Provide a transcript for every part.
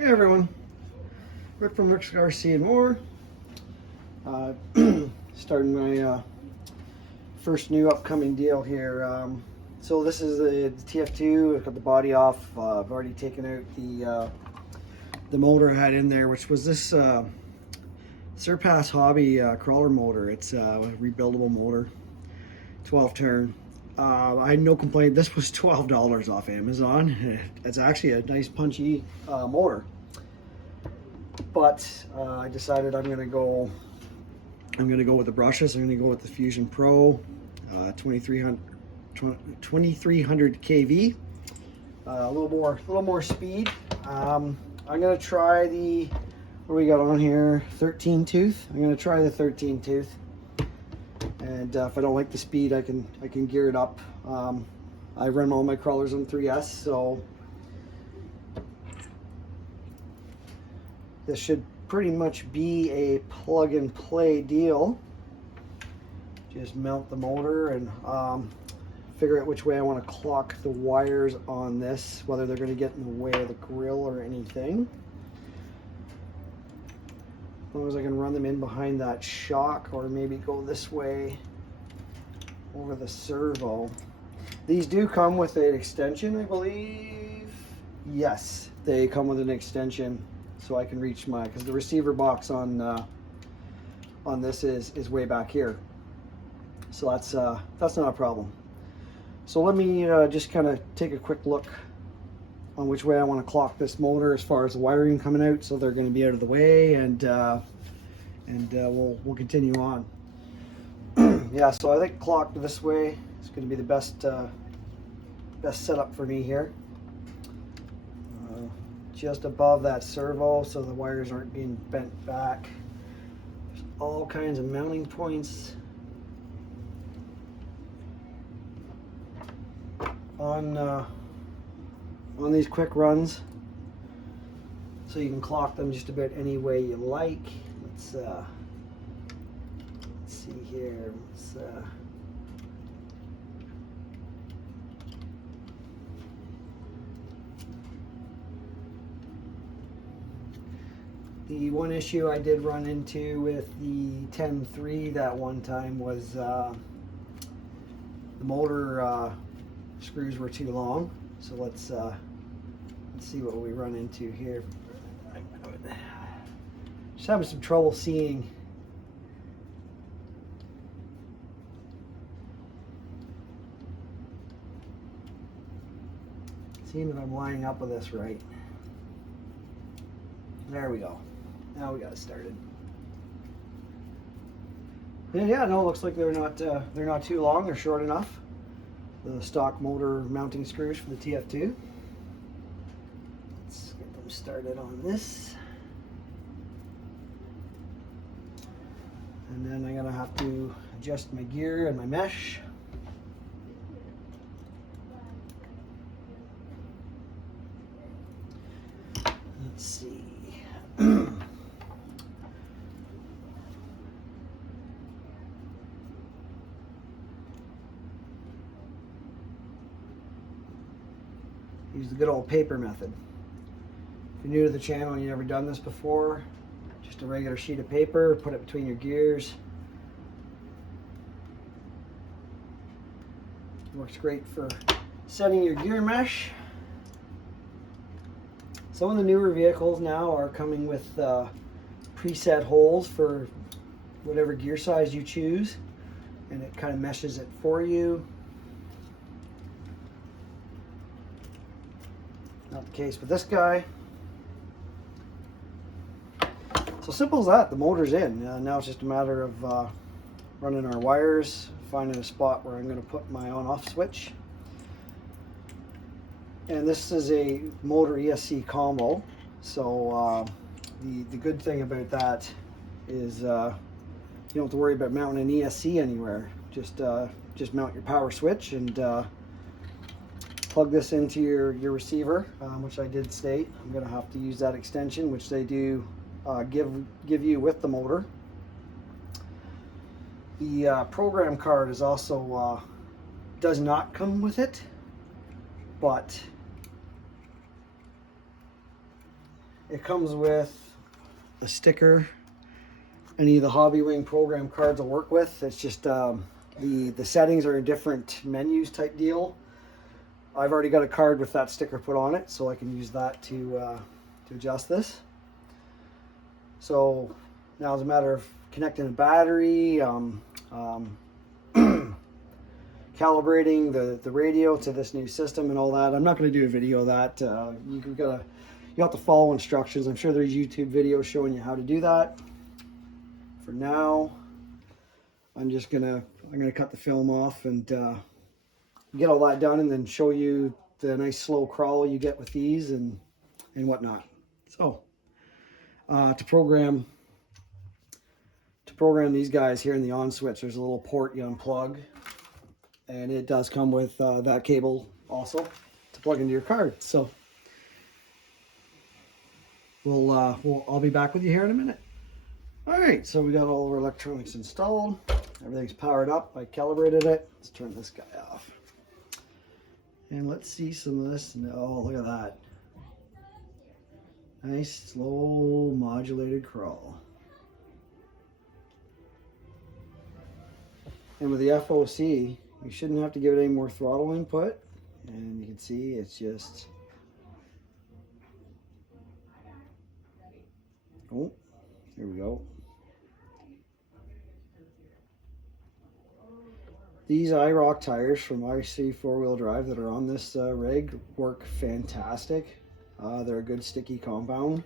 Hey everyone, Rick from Rick's RC and More. Starting my first new upcoming deal here. So this is the TF2. I've got the body off. I've already taken out the motor I had in there, which was this Surpass Hobby crawler motor. It's a rebuildable motor, 12 turn. I had no complaint. This was $12 off Amazon. It's actually a nice punchy motor. But I decided I'm gonna go with the brushless. I'm gonna go with the Fusion Pro 2300 kV. A little more speed. I'm gonna try the, what do we got on here? 13 tooth. I'm gonna try the 13 tooth. And if I don't like the speed, I can gear it up. I run all my crawlers on 3S, so this should pretty much be a plug and play deal. Just mount the motor and figure out which way I want to clock the wires on this, whether they're going to get in the way of the grill or anything. As long as I can run them in behind that shock, or maybe go this way over the servo. These do come with an extension, I believe. Yes, they come with an extension, so I can reach my, because the receiver box on this is way back here. So that's not a problem. So let me just kind of take a quick look on which way I want to clock this motor as far as the wiring coming out, so they're going to be out of the way, and we'll continue on. Yeah, so I think clocked this way is going to be the best setup for me here. Just above that servo, so the wires aren't being bent back. There's all kinds of mounting points on these quick runs, so you can clock them just about any way you like. Let's see here. The one issue I did run into with the 10.3 that one time was the motor screws were too long. So let's see what we run into here. Just having some trouble seeing if I'm lining up with this right. There we go. Now we got it started. Yeah, no, it looks like they're not too long. They're short enough. The stock motor mounting screws for the TF2. Let's get them started on this. And then I'm gonna have to adjust my gear and my mesh. Let's see. Use the good old paper method. If you're new to the channel and you've never done this before, just a regular sheet of paper, put it between your gears. Works great for setting your gear mesh. Some of the newer vehicles now are coming with preset holes for whatever gear size you choose, and it kind of meshes it for you. Not the case with this guy. So simple as that. The motor's in. Now it's just a matter of running our wires, finding a spot where I'm going to put my on-off switch. And this is a motor ESC combo. So the good thing about that is you don't have to worry about mounting an ESC anywhere. Just mount your power switch and plug this into your receiver, which I did state. I'm going to have to use that extension, which they do give you with the motor. The program card is also does not come with it, but It comes with a sticker. Any of the Hobby Wing program cards will work with. It's just the settings are in different menus type deal. I've already got a card with that sticker put on it, so I can use that to adjust this. So now it's a matter of connecting a battery, calibrating the radio to this new system and all that. I'm not going to do a video of that. You have to follow instructions. I'm sure there's YouTube videos showing you how to do that. For now, I'm gonna cut the film off and get all that done, and then show you the nice slow crawl you get with these and whatnot. So to program these guys here in the on switch, there's a little port you unplug, and it does come with that cable also to plug into your card. So I'll be back with you here in a minute. All right, so we got all of our electronics installed. Everything's powered up. I calibrated it. Let's turn this guy off. And let's see some of this. Oh, look at that. Nice, slow, modulated crawl. And with the FOC, you shouldn't have to give it any more throttle input. And you can see it's just... Oh, there we go. These IROC tires from IC 4-wheel drive that are on this rig work fantastic. They're a good sticky compound.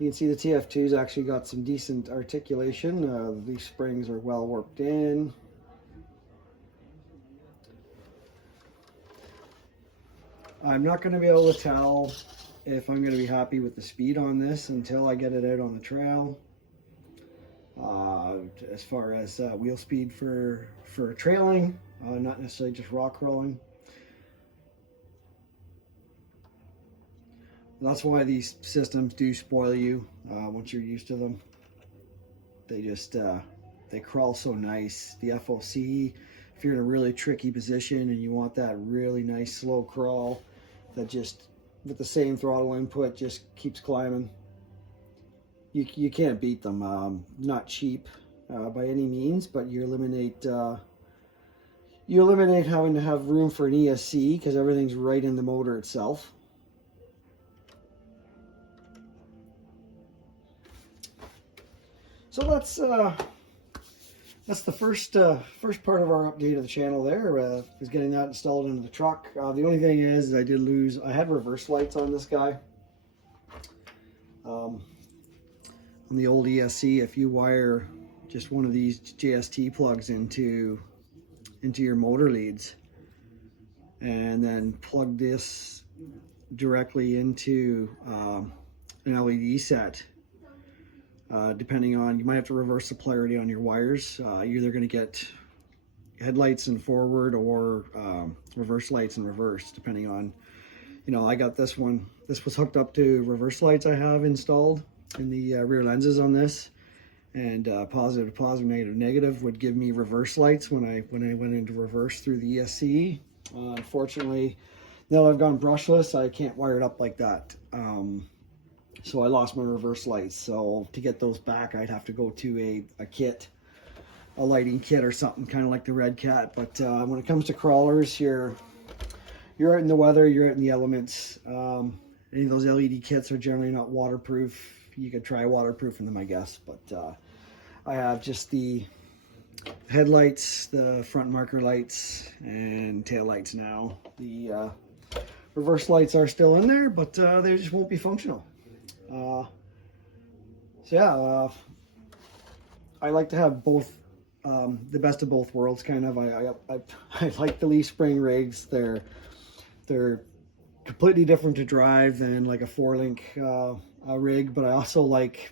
You can see the TF2's actually got some decent articulation. These springs are well worked in. I'm not going to be able to tell if I'm going to be happy with the speed on this until I get it out on the trail. As far as wheel speed for trailing, not necessarily just rock crawling. That's why these systems do spoil you once you're used to them. They just they crawl so nice. The FOC, if you're in a really tricky position and you want that really nice slow crawl that just with the same throttle input just keeps climbing, you can't beat them. Not cheap by any means, but you eliminate having to have room for an ESC because everything's right in the motor itself. So that's the first part of our update of the channel. There is getting that installed into the truck. The only thing is I had reverse lights on this guy. On the old ESC, if you wire just one of these JST plugs into your motor leads and then plug this directly into an LED set, depending on, you might have to reverse the polarity on your wires. You're either going to get headlights in forward or reverse lights in reverse, depending on, I got this one. This was hooked up to reverse lights I have installed in the rear lenses on this, and positive to positive, negative to negative would give me reverse lights when I went into reverse through the ESC. Unfortunately, now I've gone brushless, I can't wire it up like that. So I lost my reverse lights. So to get those back, I'd have to go to a kit, a lighting kit or something, kind of like the Red Cat. But when it comes to crawlers, you're out in the weather, you're out in the elements. Any of those LED kits are generally not waterproof. You could try waterproofing them, I guess. But I have just the headlights, the front marker lights, and tail lights now. The reverse lights are still in there, but they just won't be functional. I like to have both, the best of both worlds, kind of. I like the leaf spring rigs. They're completely different to drive than like a 4-link rig, but I also like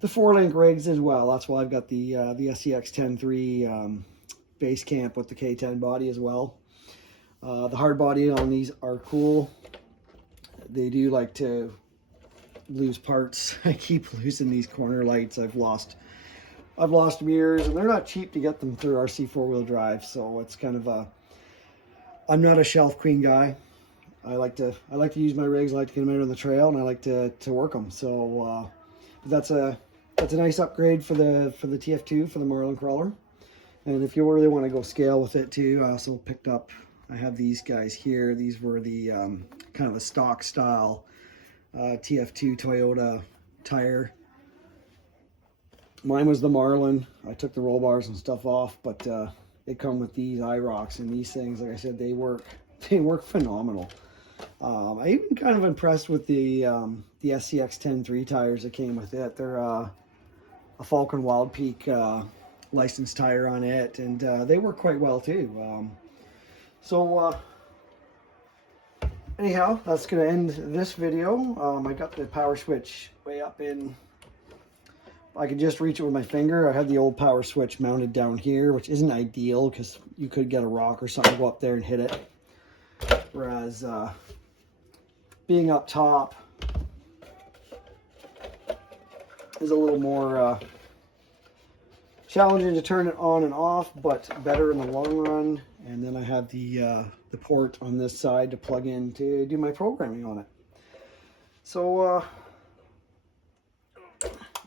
the 4-link rigs as well. That's why I've got the SCX 10.3 base camp with the K10 body as well. The hard body on these are cool. They do like to lose parts. I keep losing these corner lights. I've lost mirrors, and they're not cheap to get them through RC 4-wheel drive, so it's kind of I'm not a shelf queen guy. I like to use my rigs. I like to get them out on the trail, and I like to work them. So that's a nice upgrade for the TF2 for the Marlin crawler. And if you really want to go scale with it too, I also picked up. I have these guys here. These were the kind of the stock style TF2 Toyota tire. Mine was the Marlin. I took the roll bars and stuff off, but they come with these IROCs, and these things, like I said, they work phenomenal. I even kind of impressed with the SCX 10.3 tires that came with it. They're a Falcon Wild Peak licensed tire on it, and they work quite well too. Anyhow, that's going to end this video. I got the power switch way up in. I could just reach it with my finger. I had the old power switch mounted down here, which isn't ideal because you could get a rock or something, go up there and hit it. Whereas being up top is a little more challenging to turn it on and off, but better in the long run. And then I have the port on this side to plug in to do my programming on it. So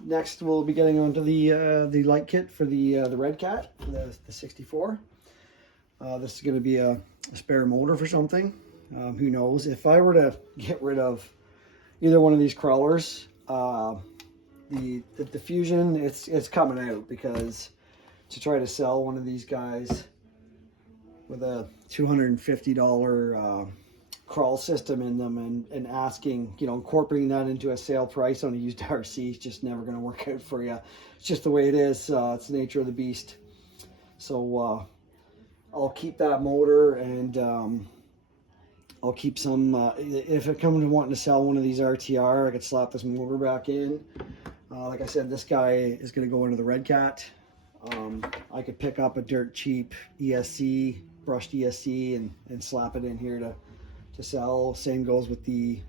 next we'll be getting onto the light kit for the Red Cat, the 64. This is going to be a spare motor for something. Who knows? If I were to get rid of either one of these crawlers, the Fusion, it's coming out, because to try to sell one of these guys with a $250 crawl system in them and asking, incorporating that into a sale price on a used RC is just never going to work out for you. It's just the way it is. It's the nature of the beast. So I'll keep that motor, and I'll keep some, if it comes to wanting to sell one of these RTR, I could slap this motor back in. Like I said, this guy is going to go into the Red Cat. I could pick up a dirt cheap ESC, brushed ESC, and slap it in here to sell. Same goes with the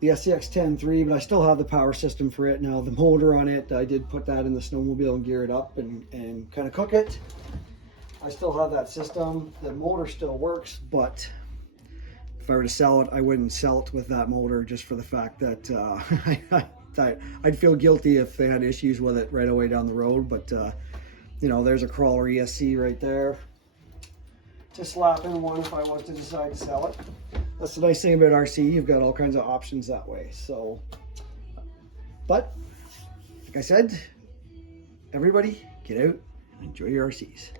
SCX 10.3, but I still have the power system for it. Now the motor on it, I did put that in the snowmobile and gear it up and kind of cook it. I still have that system. The motor still works, but if I were to sell it, I wouldn't sell it with that motor, just for the fact that I'd feel guilty if they had issues with it right away down the road. But there's a crawler ESC right there. Just slap in one if I was to decide to sell it. That's the nice thing about RC. You've got all kinds of options that way. So, but like I said, everybody get out and enjoy your RCs.